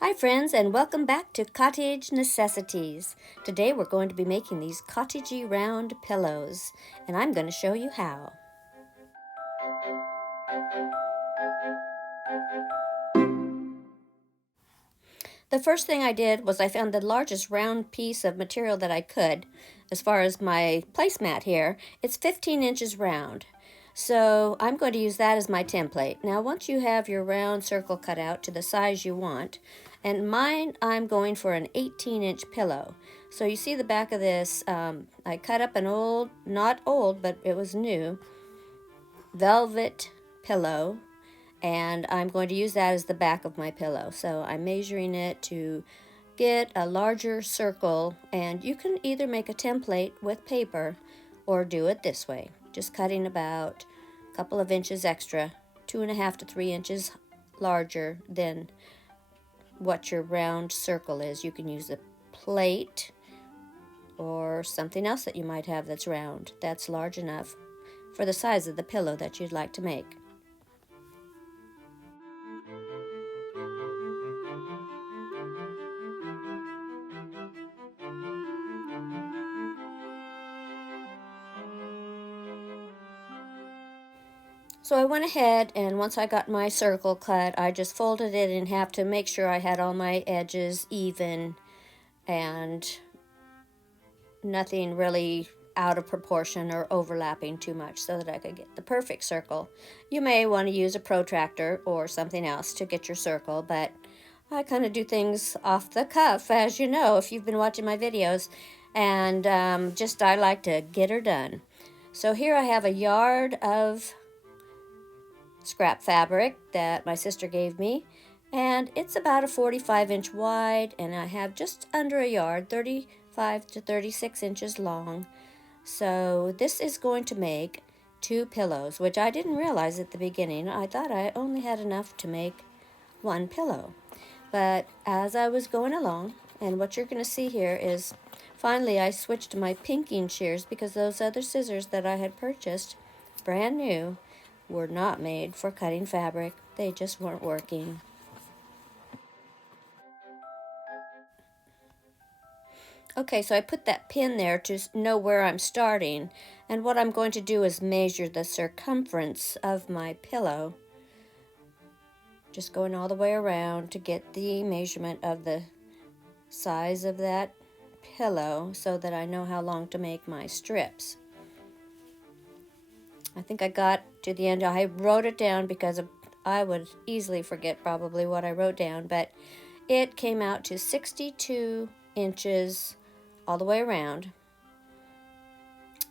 Hi friends, and welcome back to Cottage Necessities. Today we're going to be making these cottagey round pillows, and I'm going to show you how. The first thing I did was I found the largest round piece of material that I could. As far as my placemat here, it's 15 inches round. So I'm going to use that as my template. Now once you have your round circle cut out to the size you want, and mine I'm going for an 18-inch pillow. So you see the back of this, I cut up an old, not old, but it was new, velvet pillow, and I'm going to use that as the back of my pillow. So I'm measuring it to get a larger circle, and you can either make a template with paper or do it this way, just cutting about a couple of inches extra, 2.5 to 3 inches larger than what your round circle is. You can use a plate or something else that you might have that's round, that's large enough for the size of the pillow that you'd like to make. So I went ahead, and once I got my circle cut, I just folded it in half to make sure I had all my edges even and nothing really out of proportion or overlapping too much, so that I could get the perfect circle. You may want to use a protractor or something else to get your circle, but I kind of do things off the cuff, as you know if you've been watching my videos, and I like to get her done. So here I have a yard of scrap fabric that my sister gave me, and it's about a 45-inch wide, and I have just under a yard, 35 to 36 inches long. So this is going to make 2 pillows, which I didn't realize at the beginning. I thought I only had enough to make 1 pillow. But as I was going along, and what you're going to see here is finally I switched to my pinking shears, because those other scissors that I had purchased brand new were not made for cutting fabric. They just weren't working. Okay, so I put that pin there to know where I'm starting, and what I'm going to do is measure the circumference of my pillow, just going all the way around to get the measurement of the size of that pillow so that I know how long to make my strips. I think I got to the end. I wrote it down because I would easily forget probably what I wrote down, but it came out to 62 inches all the way around.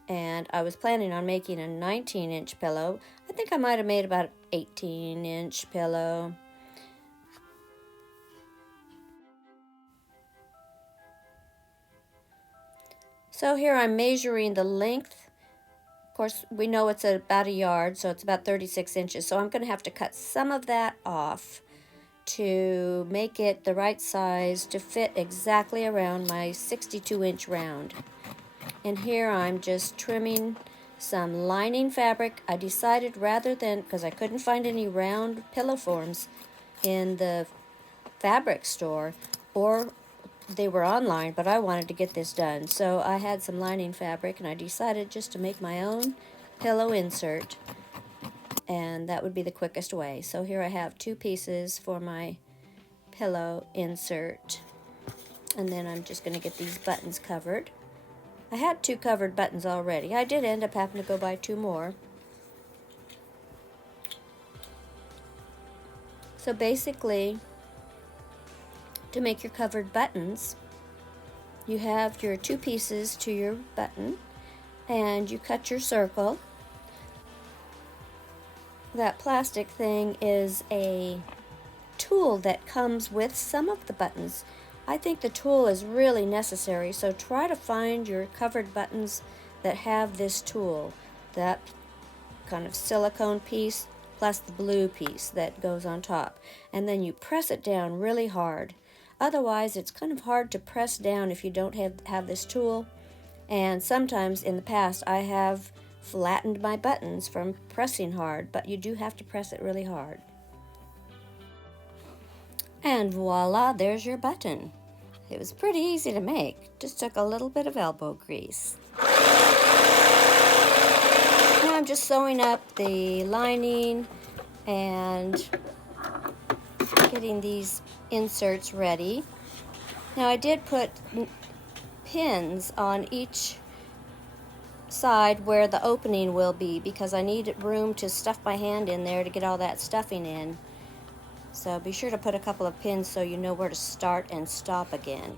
And I was planning on making a 19-inch pillow. I think I might have made about an 18-inch pillow. So here I'm measuring the length. Of course, we know it's about a yard, so it's about 36 inches. So I'm going to have to cut some of that off to make it the right size to fit exactly around my 62-inch round. And here I'm just trimming some lining fabric. I decided, rather than, because I couldn't find any round pillow forms in the fabric store, or they were online, but I wanted to get this done. So I had some lining fabric, and I decided just to make my own pillow insert, and that would be the quickest way. So here I have 2 pieces for my pillow insert, and then I'm just going to get these buttons covered. I had 2 covered buttons already. I did end up having to go buy 2 more. So basically, to make your covered buttons, you have your 2 pieces to your button, and you cut your circle. That plastic thing is a tool that comes with some of the buttons. I think the tool is really necessary, so try to find your covered buttons that have this tool, that kind of silicone piece plus the blue piece that goes on top, and then you press it down really hard. Otherwise, it's kind of hard to press down if you don't have this tool, and sometimes in the past I have flattened my buttons from pressing hard, but you do have to press it really hard. And voila, there's your button. It was pretty easy to make, just took a little bit of elbow grease. Now I'm just sewing up the lining and getting these inserts ready. Now I did put pins on each side where the opening will be because I need room to stuff my hand in there to get all that stuffing in. So be sure to put a couple of pins so you know where to start and stop again.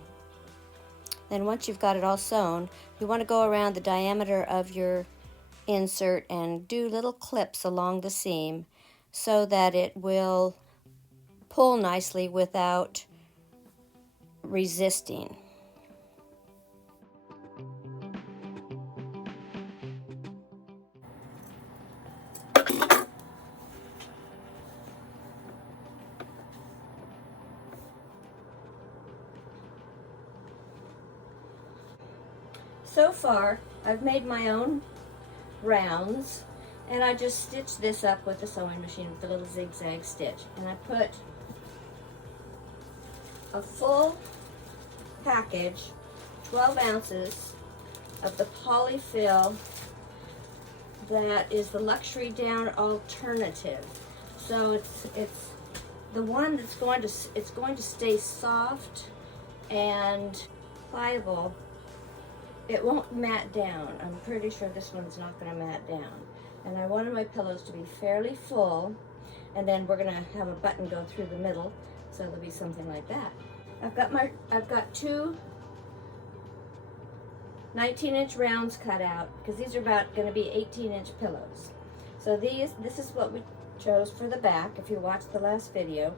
Then once you've got it all sewn, you want to go around the diameter of your insert and do little clips along the seam so that it will pull nicely without resisting. So far, I've made my own rounds, and I just stitched this up with the sewing machine with a little zigzag stitch. And I put a full package, 12 ounces of the polyfill that is the luxury down alternative. So it's the one that's going to stay soft and pliable. It won't mat down. I'm pretty sure this one's not going to mat down. And I wanted my pillows to be fairly full, and then we're going to have a button go through the middle, so there'll be something like that. I've got two 19-inch rounds cut out because these are about going to be 18-inch pillows. So this is what we chose for the back. If you watched the last video,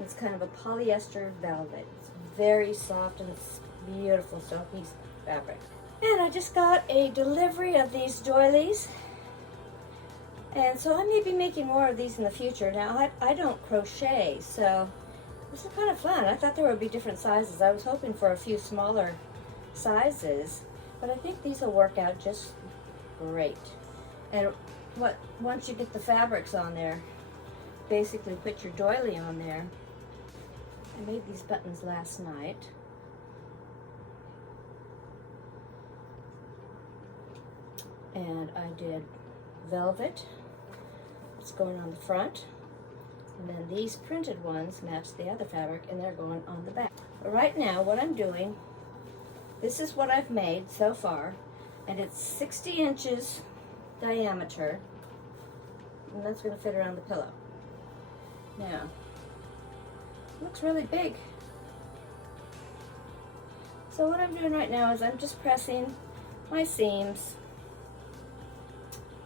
it's kind of a polyester velvet. It's very soft and it's beautiful silky fabric. And I just got a delivery of these doilies, and so I may be making more of these in the future. Now I don't crochet, so this is kind of fun. I thought there would be different sizes. I was hoping for a few smaller sizes, but I think these will work out just great. And once you get the fabrics on there, basically put your doily on there. I made these buttons last night. And I did velvet. It's going on the front. And then these printed ones match the other fabric and they're going on the back. But right now what I'm doing, this is what I've made so far, and it's 60 inches diameter, and that's going to fit around the pillow. Now, it looks really big. So what I'm doing right now is I'm just pressing my seams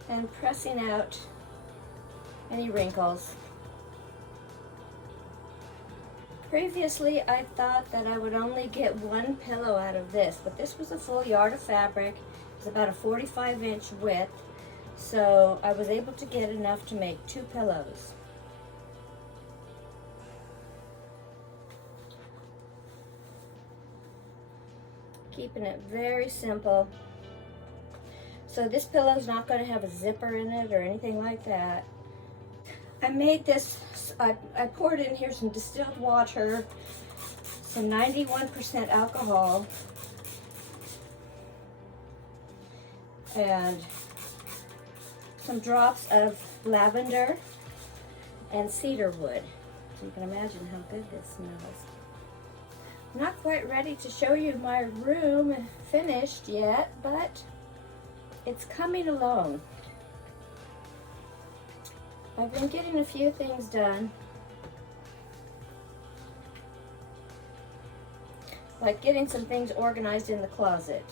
and pressing out any wrinkles. Previously, I thought that I would only get one pillow out of this, but this was a full yard of fabric. It's about a 45-inch width, so I was able to get enough to make 2 pillows. Keeping it very simple. So this pillow is not going to have a zipper in it or anything like that. I made this, I poured in here some distilled water, some 91% alcohol, and some drops of lavender and cedar wood. You can imagine how good this smells. I'm not quite ready to show you my room finished yet, but it's coming along. I've been getting a few things done, like getting some things organized in the closet,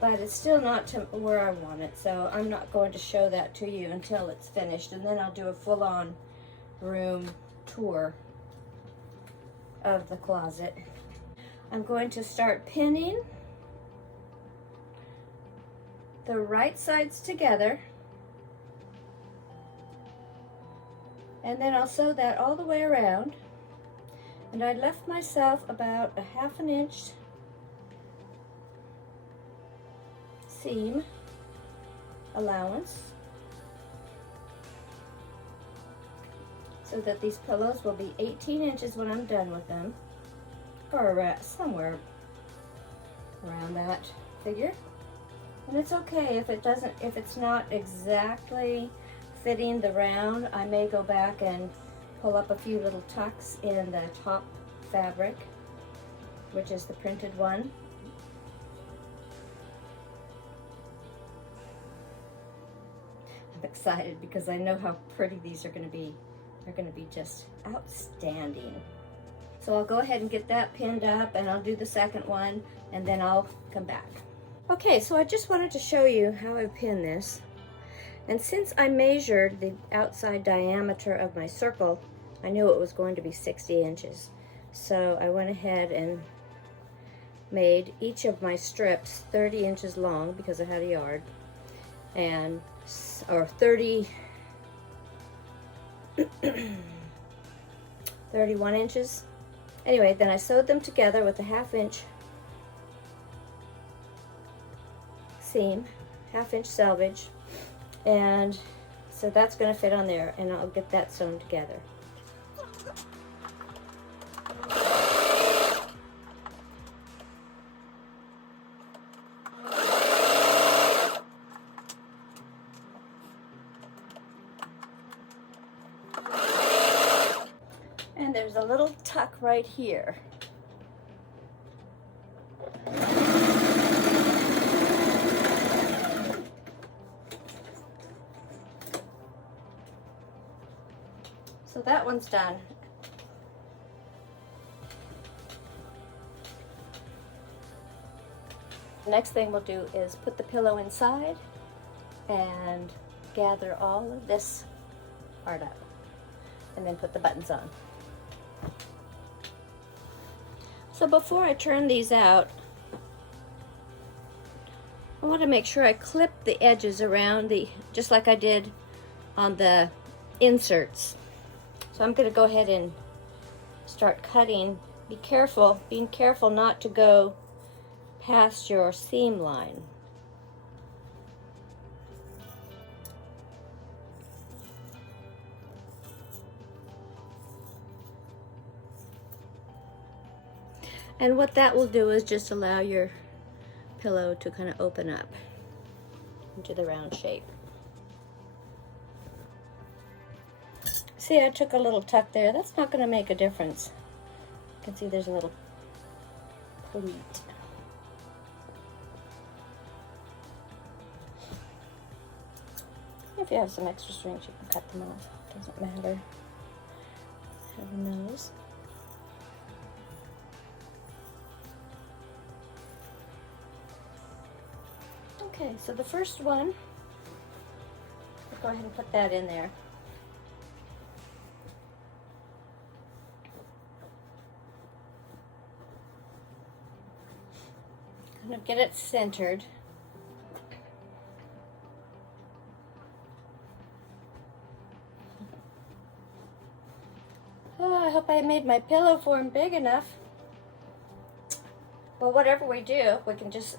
but it's still not to where I want it, so I'm not going to show that to you until it's finished, and then I'll do a full-on room tour of the closet. I'm going to start pinning the right sides together, and then I'll sew that all the way around. And I left myself about a 1/2 inch seam allowance. so that these pillows will be 18 inches when I'm done with them, or somewhere around that figure. And it's okay if it's not exactly fitting the round. I may go back and pull up a few little tucks in the top fabric, which is the printed one. I'm excited because I know how pretty these are going to be. They're going to be just outstanding. So I'll go ahead and get that pinned up, and I'll do the second one, and then I'll come back. Okay, so I just wanted to show you how I pin this. And since I measured the outside diameter of my circle, I knew it was going to be 60 inches. So I went ahead and made each of my strips 30 inches long because I had a yard, and or 31 inches. Anyway, then I sewed them together with a 1/2 inch seam, 1/2 inch selvage, and so that's going to fit on there, and I'll get that sewn together. And there's a little tuck right here. So that one's done. The next thing we'll do is put the pillow inside and gather all of this part up, and then put the buttons on. So before I turn these out, I want to make sure I clip the edges around just like I did on the inserts. So I'm going to go ahead and start cutting. Being careful not to go past your seam line. And what that will do is just allow your pillow to kind of open up into the round shape. See, I took a little tuck there. That's not going to make a difference. You can see there's a little pleat. If you have some extra strings, you can cut them off. Doesn't matter. Heaven knows. Okay, so the first one, let's go ahead and put that in there. Kind of get it centered. Oh, I hope I made my pillow form big enough. Well, whatever we do, we can just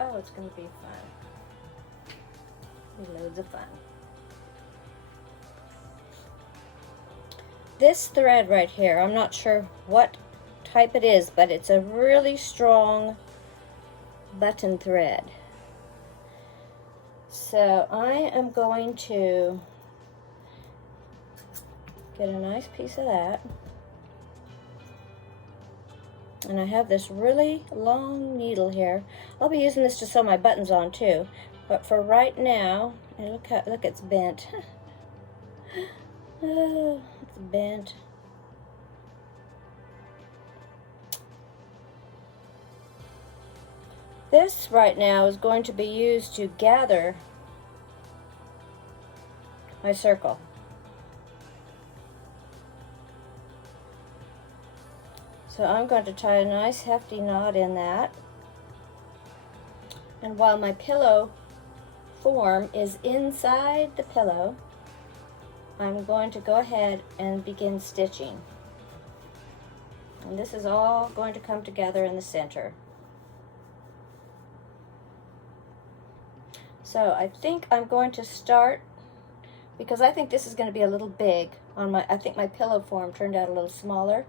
oh, it's going to be fun. Be loads of fun. This thread right here, I'm not sure what type it is, but it's a really strong button thread. So I am going to get a nice piece of that. And I have this really long needle here. I'll be using this to sew my buttons on too. But for right now, and look, it's bent. Oh, it's bent. This right now is going to be used to gather my circle. So I'm going to tie a nice hefty knot in that. And while my pillow form is inside the pillow, I'm going to go ahead and begin stitching. And this is all going to come together in the center. So I think I'm going to start, because I think this is going to be a little big on my, I think my pillow form turned out a little smaller.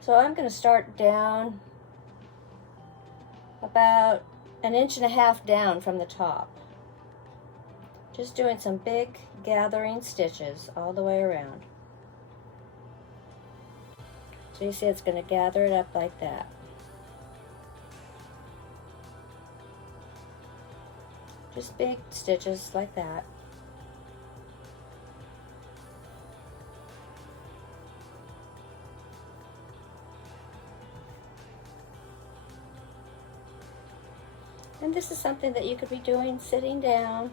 So I'm going to start down about 1.5 inches down from the top. Just doing some big gathering stitches all the way around. So you see it's going to gather it up like that. Just big stitches like that. And this is something that you could be doing sitting down.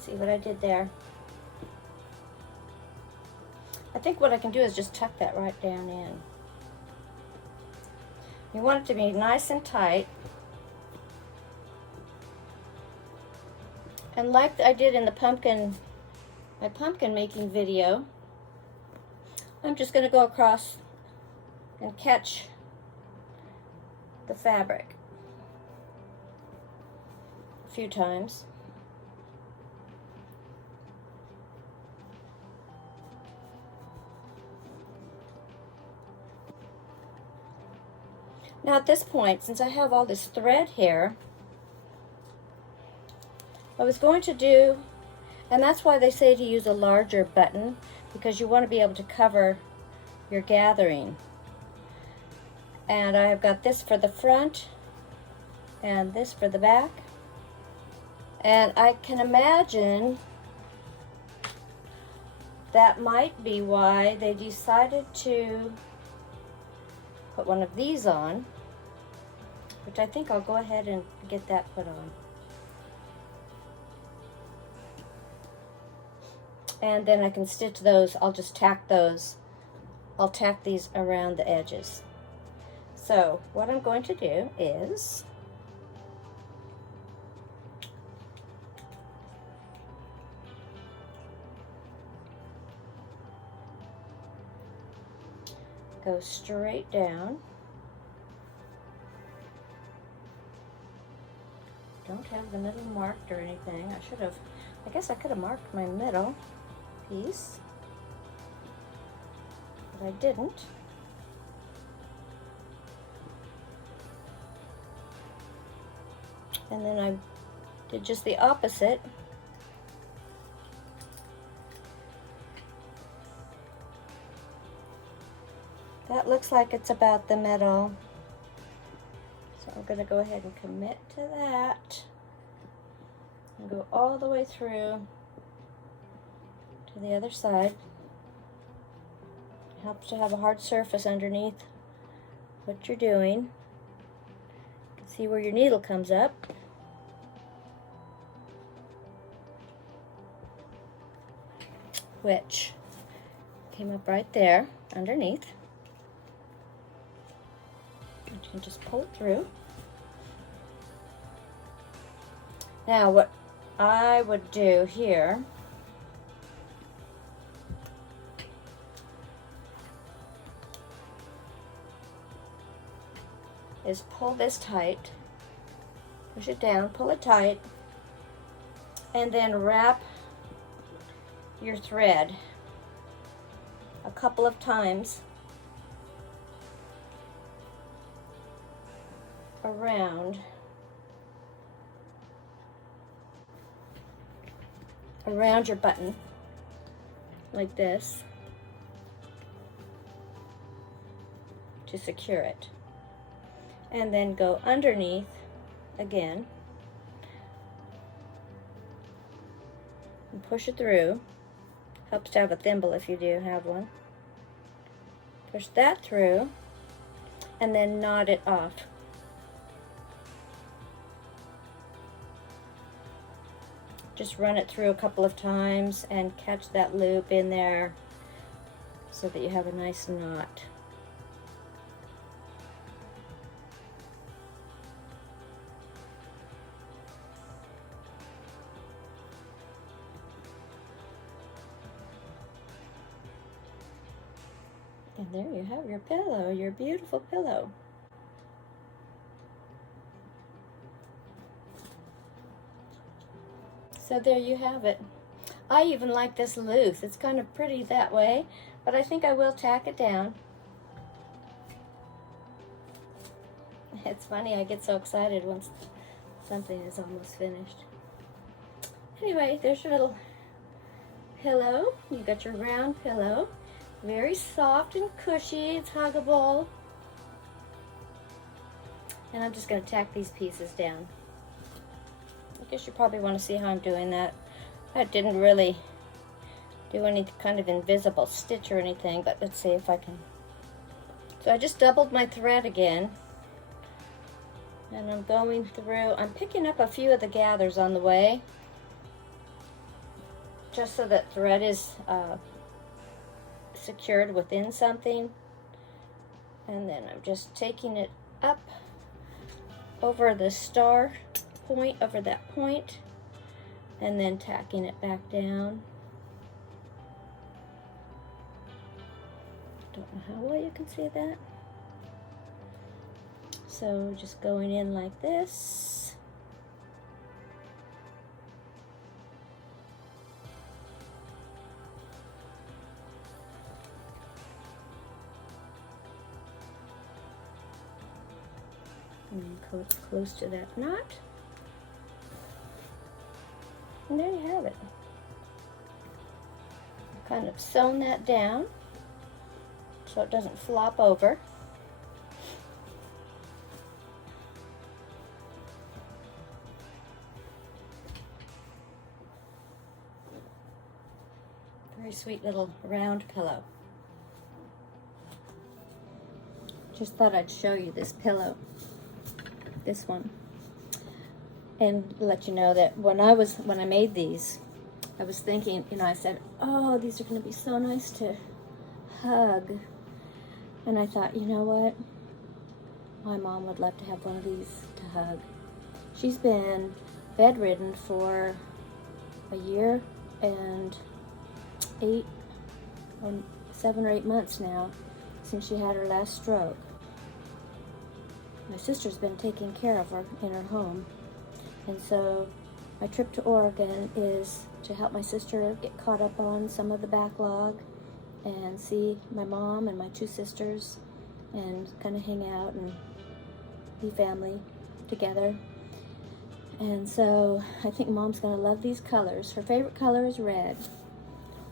See what I did there? I think what I can do is just tuck that right down in. You want it to be nice and tight. And like I did in the my pumpkin making video, I'm just going to go across and catch the fabric a few times. Now at this point, since I have all this thread here, I was going to do, and that's why they say to use a larger button, because you want to be able to cover your gathering. And I have got this for the front and this for the back. And I can imagine that might be why they decided to put one of these on, which I think I'll go ahead and get that put on. And then I can stitch those, I'll just tack those, I'll tack these around the edges. So what I'm going to do is go straight down. Don't have the middle marked or anything. I guess I could have marked my middle piece, but I didn't. And then I did just the opposite. That looks like it's about the middle. So I'm going to go ahead and commit to that and go all the way through to the other side. It helps to have a hard surface underneath what you're doing. You can see where your needle comes up. Which came up right there underneath. You can just pull it through. Now what I would do here is pull this tight, push it down, pull it tight, and then wrap your thread a couple of times around around your button like this to secure it. And then go underneath again and push it through. Helps to have a thimble if you do have one. Push that through and then knot it off. Just run it through a couple of times and catch that loop in there so that you have a nice knot. And there you have your pillow, your beautiful pillow. So there you have it. I even like this loose. It's kind of pretty that way, but I think I will tack it down. It's funny, I get so excited once something is almost finished. Anyway, there's your little pillow. You got your round pillow. Very soft and cushy. It's huggable. And I'm just going to tack these pieces down. I guess you probably want to see how I'm doing that. I didn't really do any kind of invisible stitch or anything, but let's see if I can. So I just doubled my thread again. And I'm going through, I'm picking up a few of the gathers on the way, just so that thread is secured within something. And then I'm just taking it up over the star point, over that point, and then tacking it back down. Don't know how well you can see that. So just going in like this. And close to that knot. And there you have it. Kind of sewn that down so it doesn't flop over. Very sweet little round pillow. Just thought I'd show you this pillow, this one, and let you know that when I made these, I was thinking, you know, I said, oh, these are going to be so nice to hug. And I thought, you know what? My mom would love to have one of these to hug. She's been bedridden for a year and 7 or 8 months now since she had her last stroke. My sister's been taking care of her in her home. And so my trip to Oregon is to help my sister get caught up on some of the backlog and see my mom and my 2 sisters and kind of hang out and be family together. And so I think Mom's going to love these colors. Her favorite color is red.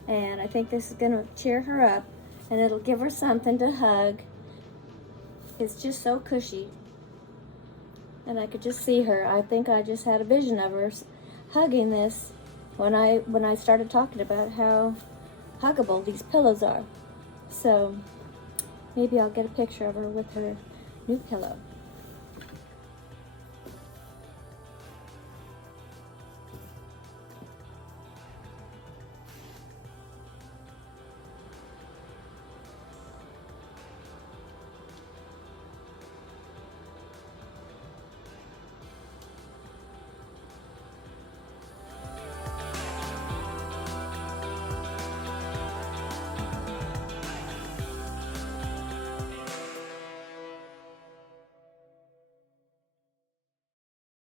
And I think this is going to cheer her up and it'll give her something to hug. It's just so cushy. And I could just see her. I think I just had a vision of her hugging this when I started talking about how huggable these pillows are. So maybe I'll get a picture of her with her new pillow.